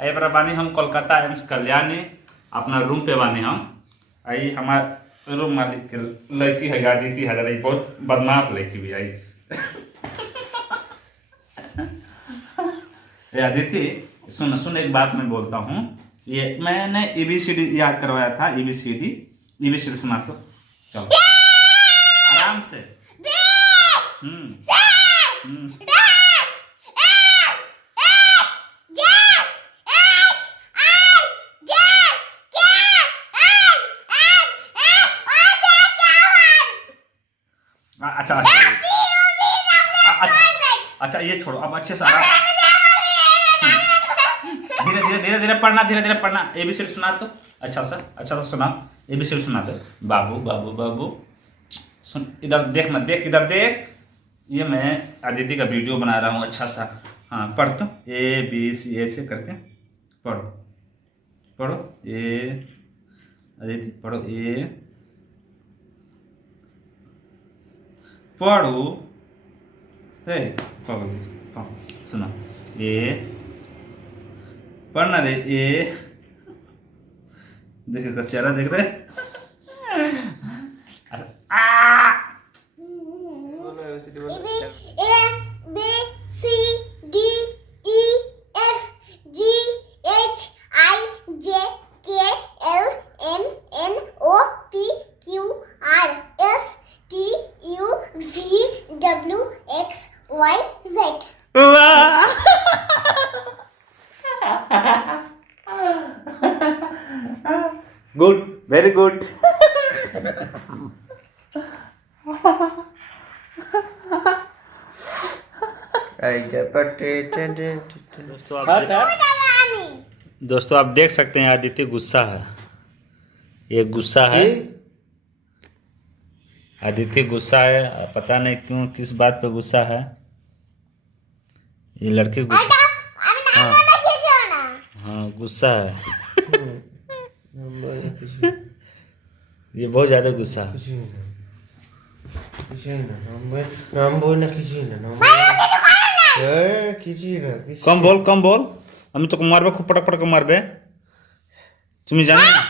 आई पर बानी हम कोलकाता एम्स कल्याणी अपना रूम पे बानी हम। आई हमारे रूम मालिक के लड़की है गाड़ी है, बहुत बदमाश लड़की भी आई। अदिति सुन सुन, एक बात मैं बोलता हूँ, ये मैंने ABCD याद करवाया था। ABCD सुना तो चलो आराम से। अच्छा अच्छा ये छोड़ो अब, अच्छे से धीरे धीरे पढ़ना, धीरे धीरे पढ़ना। ABCD सुना तो अच्छा सा सुना। ABCD सुना दो। बाबू बाबू बाबू सुन, इधर देख मत, देख इधर देख। ये मैं अदिति का वीडियो बना रहा हूँ अच्छा सा। हाँ पढ़ तो, ABC ऐसे करके पढ़ो पढ़ो। अदिति पढ़ो, पढ़ो है पढ़ो सुना। पढ़ना रे। देख इसका चेहरा देख रहे। XYZ। Good, very good. दोस्तों आप देख सकते हैं आदित्य गुस्सा है, ये गुस्सा है। आदित्य गुस्सा है, पता नहीं क्यों, किस बात पे गुस्सा है। ये लड़के गुस्सा, हाँ गुस्सा है। ये बहुत ज्यादा गुस्सा है। कम बोल আমি তোকে মারবে, খুব পটক পটক মারবে, তুমি জানো না?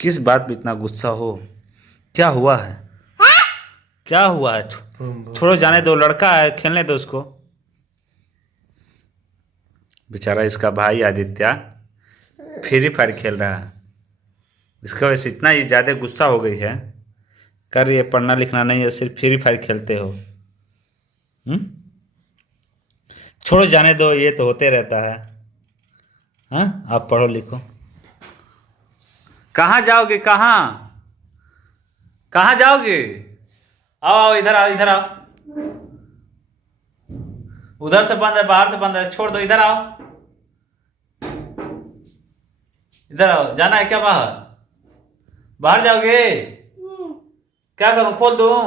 किस बात पे इतना गुस्सा हो? क्या हुआ है? क्या हुआ है? छोड़ो, जाने दो, लड़का है, खेलने दो उसको। बेचारा इसका भाई आदित्य फ्री फायर खेल रहा है, इसका वजह से इतना ही ज़्यादा गुस्सा हो गई है। कर ये पढ़ना लिखना नहीं है, सिर्फ फ्री फायर खेलते हो। छोड़ो, जाने दो, ये तो होते रहता है। हाँ आप पढ़ो लिखो। कहाँ जाओगे? कहाँ जाओगे? आओ इधर आओ, इधर आओ। उधर से बंद है, बाहर से बंद है, छोड़ दो, इधर आओ, इधर आओ। जाना है क्या बाहर? बाहर जाओगे? क्या करूं, खोल दूं?